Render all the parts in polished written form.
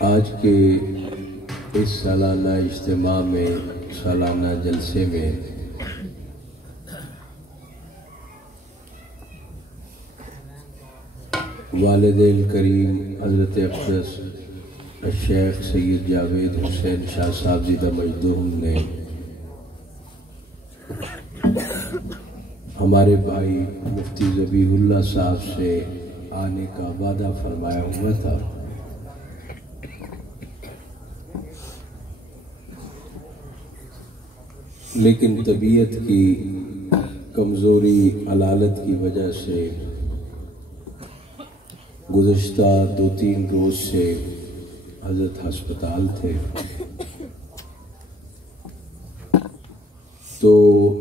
آج کے اس سالانہ اجتماع میں، سالانہ جلسے میں والد کریم حضرت اقدس الشیخ سید جاوید حسین شاہ صاحب زیدہ مجدہم نے ہمارے بھائی مفتی ذبیح اللہ صاحب سے آنے کا وعدہ فرمایا ہوا تھا، لیکن طبیعت کی کمزوری علالت کی وجہ سے گزشتہ 2-3 روز سے حضرت ہسپتال تھے، تو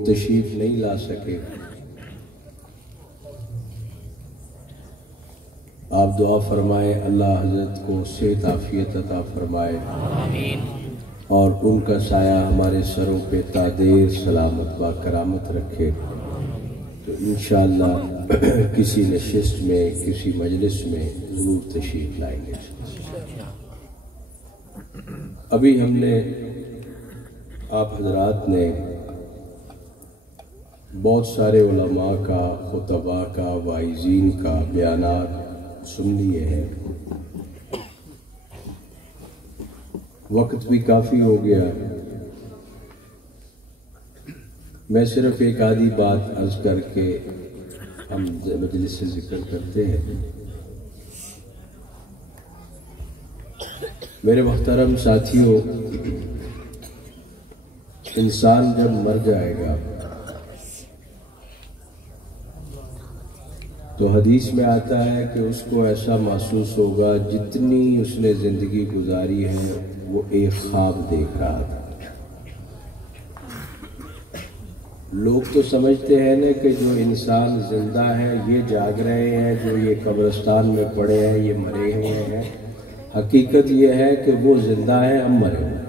تشریف نہیں لا سکے۔ آپ دعا فرمائے اللہ حضرت کو صحت عافیت عطا فرمائے، آمین، اور ان کا سایہ ہمارے سروں پہ تا دیر سلامت و کرامت رکھے۔ تو انشاءاللہ کسی نشست میں، کسی مجلس میں ضرور تشریف لائیں گے۔ ابھی ہم نے، آپ حضرات نے بہت سارے علماء کا، خطباء کا، واعظین کا بیانات سن لیے ہیں، وقت بھی کافی ہو گیا۔ میں صرف ایک آدھی بات عرض کر کے ہم مجلس سے ذکر کرتے ہیں۔ میرے محترم ساتھیوں، انسان جب مر جائے گا تو حدیث میں آتا ہے کہ اس کو ایسا محسوس ہوگا جتنی اس نے زندگی گزاری ہے وہ ایک خواب دیکھ رہا تھا۔ لوگ تو سمجھتے ہیں نا کہ جو انسان زندہ ہے یہ جاگ رہے ہیں، جو یہ قبرستان میں پڑے ہیں یہ مرے ہوئے ہیں۔ حقیقت یہ ہے کہ وہ زندہ ہے، ہم مرے ہوئے ہیں۔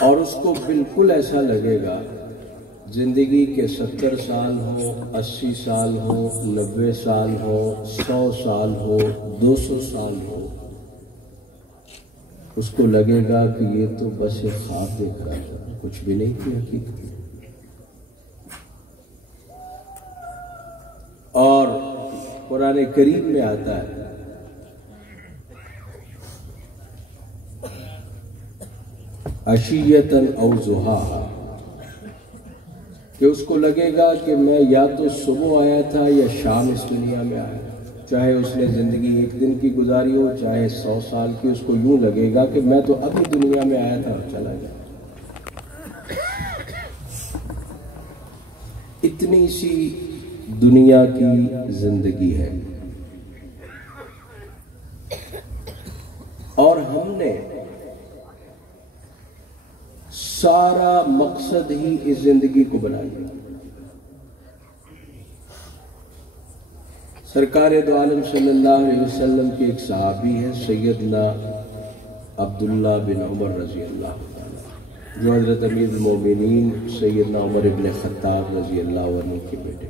اور اس کو بالکل ایسا لگے گا زندگی کے 70 سال ہو، 80 سال ہو، 90 سال ہو، 100 سال ہو، 200 سال ہو، اس کو لگے گا کہ یہ تو بس ایک خواب دیکھ رہا تھا، کچھ بھی نہیں تھی حقیقت۔ اور قرآن کریم میں آتا ہے عشیۃً او ضحیٰ، کہ اس کو لگے گا کہ میں یا تو صبح آیا تھا یا شام اس دنیا میں آیا، چاہے اس نے زندگی 1 دن کی گزاری ہو، چاہے 100 سال کی، اس کو یوں لگے گا کہ میں تو ابھی دنیا میں آیا تھا اور چلا گیا۔ اتنی سی دنیا کی زندگی ہے، اور ہم نے سارا مقصد ہی اس زندگی کو بنا لیا۔ سرکار دو عالم صلی اللہ علیہ وسلم کے ایک صحابی ہیں سیدنا عبداللہ بن عمر رضی اللہ عنہ، جو حضرت امیر المومنین سیدنا عمر بن خطاب رضی اللہ عنہ کے بیٹے۔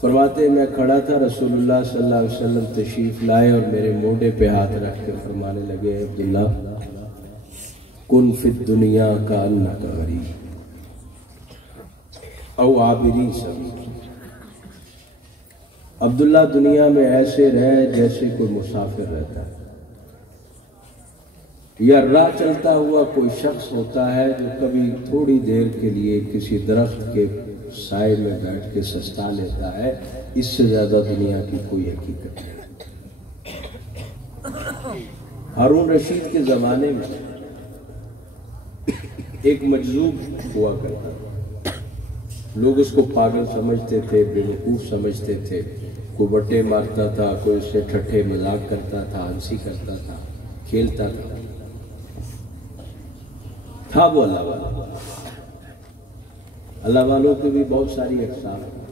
فرماتے ہیں میں کھڑا تھا، رسول اللہ صلی اللہ علیہ وسلم تشریف لائے اور میرے موڈے پہ ہاتھ رکھ کے فرمانے لگے عبداللہ کن فی الدنیا کأنک غریب او عابری سبیل۔ عبداللہ دنیا میں ایسے رہے جیسے کوئی مسافر رہتا ہے، یا راہ چلتا ہوا کوئی شخص ہوتا ہے جو کبھی تھوڑی دیر کے لیے کسی درخت کے سائے میں بیٹھ کے سستا لیتا ہے، اس سے زیادہ دنیا کی کوئی حقیقت نہیں۔ ہارون رشید کے زمانے میں ایک مجذوب ہوا کرتا تھا، لوگ اس کو پاگل سمجھتے تھے، بیوقوف سمجھتے تھے، کوئی بٹے مارتا تھا، کوئی اس سے ٹھٹھے مذاق کرتا تھا، ہنسی کرتا تھا، کھیلتا تھا وہ اللہ والا۔ اللہ والوں کی بھی بہت ساری اقسام ہیں۔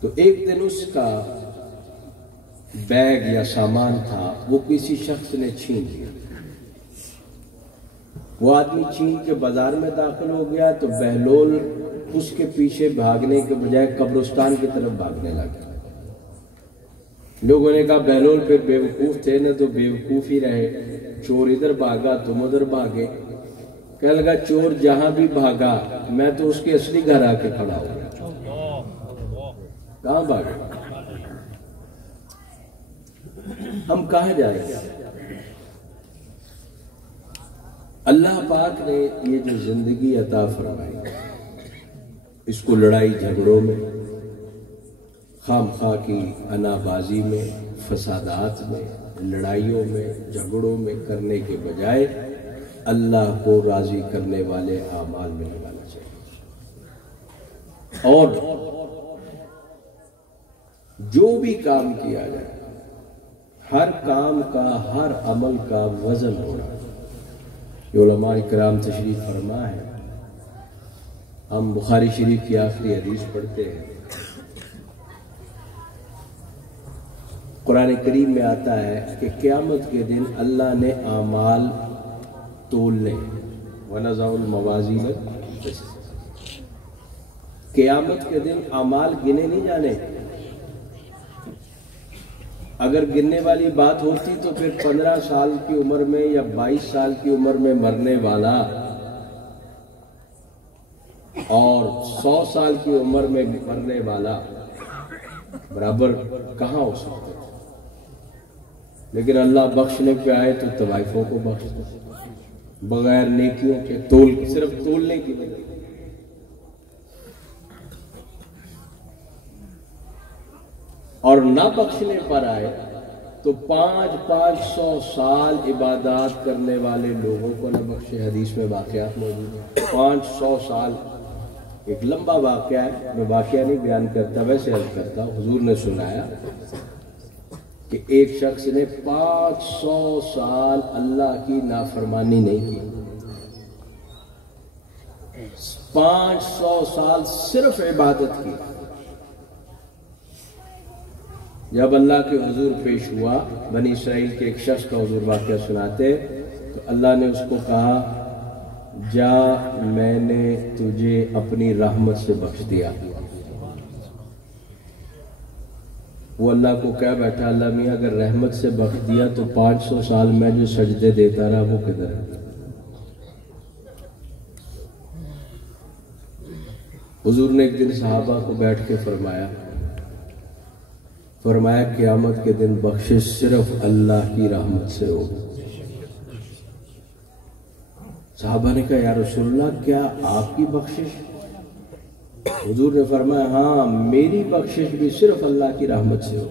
تو ایک دن اس کا بیگ یا سامان تھا، وہ کسی شخص نے چھین لیا۔ وہ آدمی چین کے بازار میں داخل ہو گیا تو بہلول اس کے پیچھے بھاگنے کے بجائے قبرستان کی طرف بھاگنے لگا۔ لوگوں نے کہا بہلول پھر بیوقوف تھے نا تو بیوقوف ہی رہے، چور ادھر بھاگا تم ادھر بھاگے۔ کہنے لگا چور جہاں بھی بھاگا میں تو اس کے اصلی گھر آ کے کھڑا ہوں، کہاں بھاگے؟ ہم کہاں جائیں گے؟ اللہ پاک نے یہ جو زندگی عطا فرمائی اس کو لڑائی جھگڑوں میں، خام خواہ کی انا بازی میں، فسادات میں، لڑائیوں میں، جھگڑوں میں کرنے کے بجائے اللہ کو راضی کرنے والے اعمال میں لگانا چاہیے۔ اور جو بھی کام کیا جائے ہر کام کا، ہر عمل کا وزن ہونا۔ علماء کرام تشریف فرما ہے، ہم بخاری شریف کی آخری حدیث پڑھتے ہیں، قرآن کریم میں آتا ہے کہ قیامت کے دن اللہ نے اعمال تولنے، وَنَزَعُ الْمَوَازِينَ الْقِسْطَ، قیامت کے دن اعمال گنے نہیں جانے۔ اگر گننے والی بات ہوتی تو پھر 15 سال کی عمر میں یا 22 سال کی عمر میں مرنے والا اور 100 سال کی عمر میں مرنے والا برابر کہاں ہو سکتا ہے؟ لیکن اللہ بخشنے پہ آئے تو طوائفوں کو بخشتا بغیر نیکیوں کے، صرف تولنے کی وجہ۔ اور نہ بخشنے پر آئے تو 500 سال عبادات کرنے والے لوگوں کو نہ بخشے۔ حدیث میں واقعات موجود ہیں، 500 سال ایک لمبا واقعہ ہے، میں واقعہ نہیں بیان کرتا ویسے عرض کرتا ہوں۔ حضور نے سنایا کہ ایک شخص نے 500 سال اللہ کی نافرمانی نہیں کی، 500 سال صرف عبادت کی۔ جب اللہ کے حضور پیش ہوا، بنی اسرائیل کے ایک شخص کا حضور واقعہ سناتے تو اللہ نے اس کو کہا جا میں نے تجھے اپنی رحمت سے بخش دیا۔ وہ اللہ کو کہہ بیٹھا اللہ میاں اگر رحمت سے بخش دیا تو 500 سال میں جو سجدے دیتا رہا وہ کدھر ہے؟ حضور نے ایک دن صحابہ کو بیٹھ کے فرمایا قیامت کے دن بخشش صرف اللہ کی رحمت سے ہو۔ صحابہ نے کہا یا رسول اللہ کیا آپ کی بخشش؟ حضور نے فرمایا ہاں میری بخشش بھی صرف اللہ کی رحمت سے ہو۔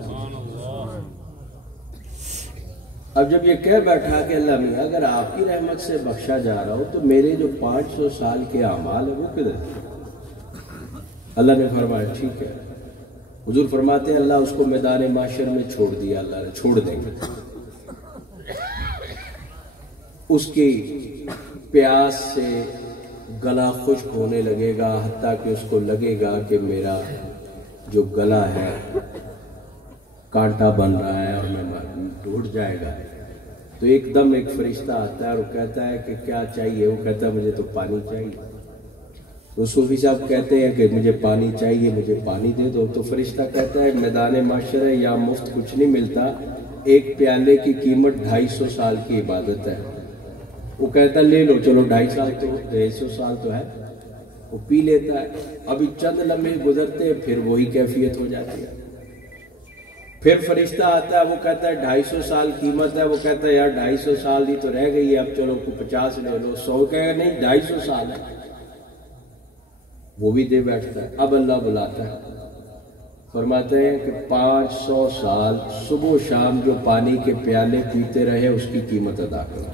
اب جب یہ کہہ بیٹھا کہ اللہ میاں اگر آپ کی رحمت سے بخشا جا رہا ہو تو میرے جو 500 سال کے اعمال ہیں وہ کدھر ہیں؟ اللہ نے فرمایا ٹھیک ہے۔ حضور فرماتے ہیں اللہ اس کو میدان محشر میں چھوڑ دیا، اللہ نے چھوڑ دیں گے۔ اس کی پیاس سے گلا خشک ہونے لگے گا، حتیٰ کہ اس کو لگے گا کہ میرا جو گلا ہے کانٹا بن رہا ہے اور میں ٹوٹ جائے گا۔ تو ایک دم ایک فرشتہ آتا ہے اور وہ کہتا ہے کہ کیا چاہیے؟ وہ کہتا ہے مجھے تو پانی چاہیے۔ وہ صوفی صاحب کہتے ہیں کہ مجھے پانی چاہیے، مجھے پانی دے دو۔ تو فرشتہ کہتا ہے میدان محشر ہے، یا مفت کچھ نہیں ملتا، ایک پیالے کی قیمت 250 سال کی عبادت ہے۔ وہ کہتا ہے لے لو، چلو 250 سال تو ہے۔ وہ پی لیتا ہے، ابھی چند لمحے گزرتے ہیں پھر وہی کیفیت ہو جاتی ہے۔ پھر فرشتہ آتا ہے، وہ کہتا ہے 250 سال قیمت ہے۔ وہ کہتا ہے یار 250 سال ہی تو رہ گئی ہے، اب چلو 50 لے لو، 100 کہے گا نہیں 250 سال ہے، وہ بھی دے بیٹھتا ہے۔ اب اللہ بلاتا ہے، فرماتے ہیں کہ 500 سال صبح و شام جو پانی کے پیالے پیتے رہے اس کی قیمت ادا کرو،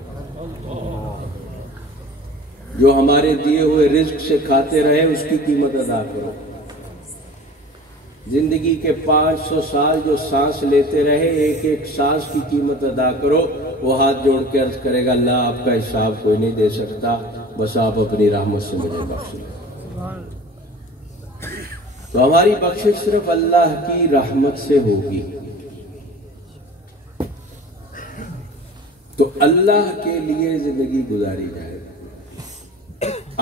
جو ہمارے دیے ہوئے رزق سے کھاتے رہے اس کی قیمت ادا کرو، زندگی کے 500 سال جو سانس لیتے رہے ایک ایک سانس کی قیمت ادا کرو۔ وہ ہاتھ جوڑ کے عرض کرے گا اللہ آپ کا حساب کوئی نہیں دے سکتا، بس آپ اپنی رحمت سے مجھے بخش لیں۔ تو ہماری بخشش صرف اللہ کی رحمت سے ہوگی۔ تو اللہ کے لیے زندگی گزاری جائے،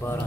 12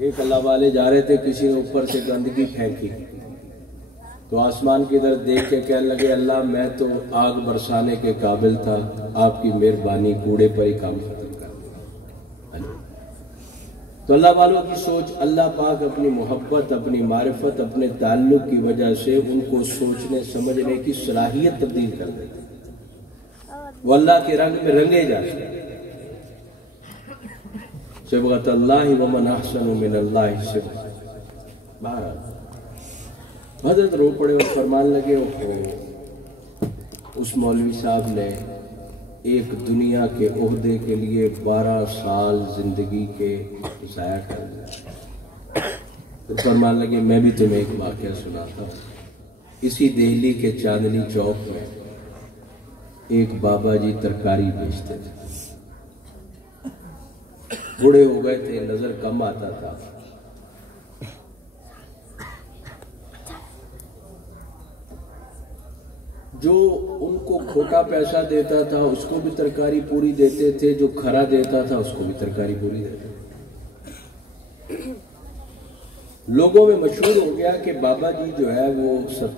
ایک اللہ والے جا رہے تھے، کسی نے اوپر سے گندگی پھینکی تو آسمان کی طرف دیکھ کے کہنے لگے اللہ میں تو آگ برسانے کے قابل تھا، آپ کی مہربانی کوڑے پر ہی کام ختم کر دیا۔ تو اللہ والوں کی سوچ، اللہ پاک اپنی محبت، اپنی معرفت، اپنے تعلق کی وجہ سے ان کو سوچنے سمجھنے کی صلاحیت تبدیل کر دیتے، وہ اللہ کے رنگ میں رنگے جاتے ہیں۔ صبغۃ اللہ ومن احسن من اللہ صبغۃ۔ بہرحال حضرت رو پڑے اور فرمان لگے اس مولوی صاحب نے ایک دنیا کے عہدے کے لیے 12 سال زندگی کے ضائع کر دیا۔ فرمان لگے میں بھی تمہیں ایک واقعہ سناتا ہوں۔ اسی دہلی کے چاندنی چوک میں ایک بابا جی ترکاری بیچتے تھے، بوڑھے ہو گئے تھے، نظر کم آتا تھا۔ جو ان کو کھوٹا پیسہ دیتا تھا اس کو بھی ترکاری پوری دیتے تھے، جو کھرا دیتا تھا اس کو بھی ترکاری پوری دیتے تھے۔ لوگوں میں مشہور ہو گیا کہ بابا جی جو ہے وہ سب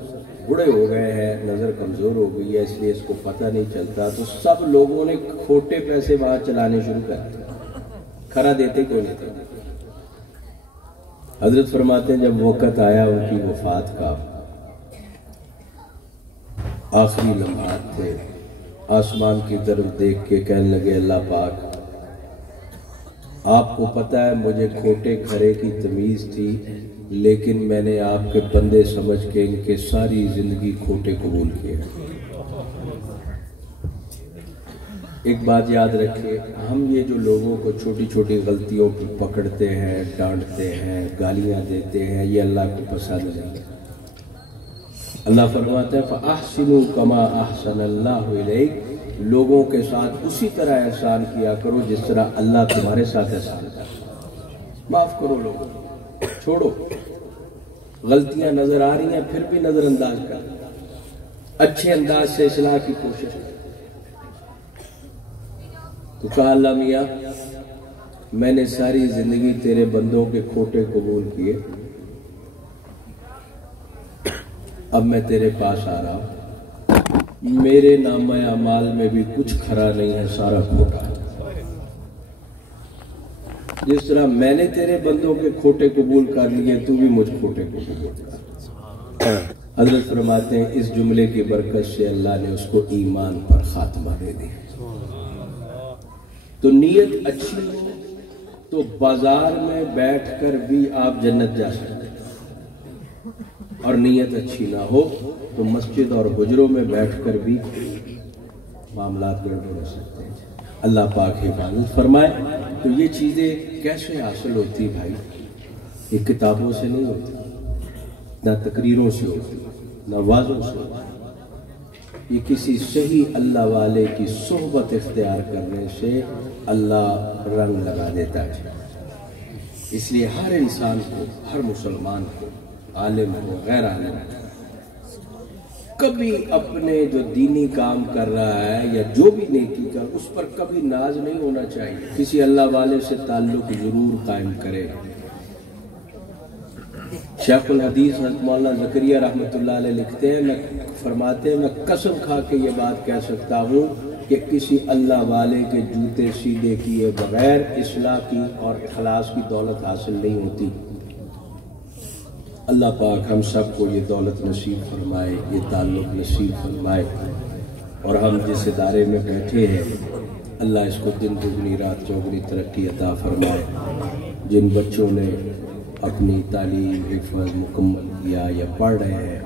بوڑھے ہو گئے ہیں، نظر کمزور ہو گئی ہے، اس لیے اس کو پتہ نہیں چلتا، تو سب لوگوں نے کھوٹے پیسے وہاں چلانے شروع کر دیے، کھرا دیتے کو نہیں تھے۔ حضرت فرماتے ہیں جب وقت آیا ان کی وفات کا، آخری لمحات تھے، آسمان کی طرف دیکھ کے کہنے لگے اللہ پاک آپ کو پتہ ہے مجھے کھوٹے کھرے کی تمیز تھی، لیکن میں نے آپ کے بندے سمجھ کے ان کے ساری زندگی کھوٹے قبول کیے۔ ایک بات یاد رکھیے، ہم یہ جو لوگوں کو چھوٹی چھوٹی غلطیوں پر پکڑتے ہیں، ڈانٹتے ہیں، گالیاں دیتے ہیں، یہ اللہ کو پسند نہیں۔ اللہ فرماتا ہے فَأَحْسِنُوا كَمَا أَحْسَنَ اللَّهُ إِلَيْكَ، لوگوں کے ساتھ اسی طرح احسان کیا کرو جس طرح اللہ تمہارے ساتھ احسان کرتا۔ معاف کرو لوگوں، چھوڑو، غلطیاں نظر آ رہی ہیں پھر بھی نظر انداز کر، اچھے انداز سے اصلاح کی کوشش کر۔ تو کہا اللہ میاں میں نے ساری زندگی تیرے بندوں کے کھوٹے قبول کیے، اب میں تیرے پاس آ رہا ہوں، میرے نامہ اعمال میں بھی کچھ کھرا نہیں ہے، سارا کھوٹا ہے۔ جس طرح میں نے تیرے بندوں کے کھوٹے قبول کر لیے، تو بھی مجھ کھوٹے کو قبول کر۔ حضرت فرماتے ہیں اس جملے کی برکت سے اللہ نے اس کو ایمان پر خاتمہ دے دیا۔ تو نیت اچھی ہو تو بازار میں بیٹھ کر بھی آپ جنت جا سکتے ہیں، اور نیت اچھی نہ ہو تو مسجد اور حجروں میں بیٹھ کر بھی معاملات گڑبڑ ہو سکتے ہیں۔ اللہ پاک حفاظت فرمائے۔ تو یہ چیزیں کیسے حاصل ہوتی بھائی؟ یہ کتابوں سے نہیں ہوتی، نہ تقریروں سے ہوتی، نہ وعظوں سے ہوتی، یہ کسی صحیح اللہ والے کی صحبت اختیار کرنے سے اللہ رنگ لگا دیتا ہے۔ اس لیے ہر انسان کو، ہر مسلمان کو، عالم ہو غیر عالم ہو، کبھی اپنے جو دینی کام کر رہا ہے یا جو بھی نیکی کا، اس پر کبھی ناز نہیں ہونا چاہیے، کسی اللہ والے سے تعلق ضرور قائم کرے۔ شیخ الحدیث حضرت مولانا زکریا رحمۃ اللہ علیہ لکھتے ہیں، میں فرماتے ہیں میں قسم کھا کے یہ بات کہہ سکتا ہوں کہ کسی اللہ والے کے جوتے سیدھے کیے بغیر اصلاح کی اور خلاص کی دولت حاصل نہیں ہوتی۔ اللہ پاک ہم سب کو یہ دولت نصیب فرمائے، یہ تعلق نصیب فرمائے، اور ہم جس ادارے میں بیٹھے ہیں اللہ اس کو دن دگنی رات چوگنی ترقی عطا فرمائے۔ جن بچوں نے اپنی تعلیم حفظ مکمل کیا یا پڑھ رہے ہیں،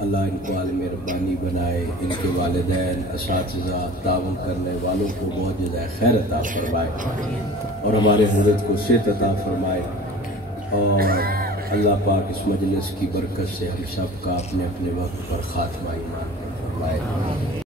اللہ ان کو عالم ربانی بنائے، ان کے والدین، اساتذہ، تعاون کرنے والوں کو بہت جزائے خیر عطا فرمائے، اور ہمارے حضرت کو صحت عطا فرمائے، اور اللہ پاک اس مجلس کی برکت سے ہم سب کا اپنے اپنے وقت پر خاتمہ ایمان فرمائے۔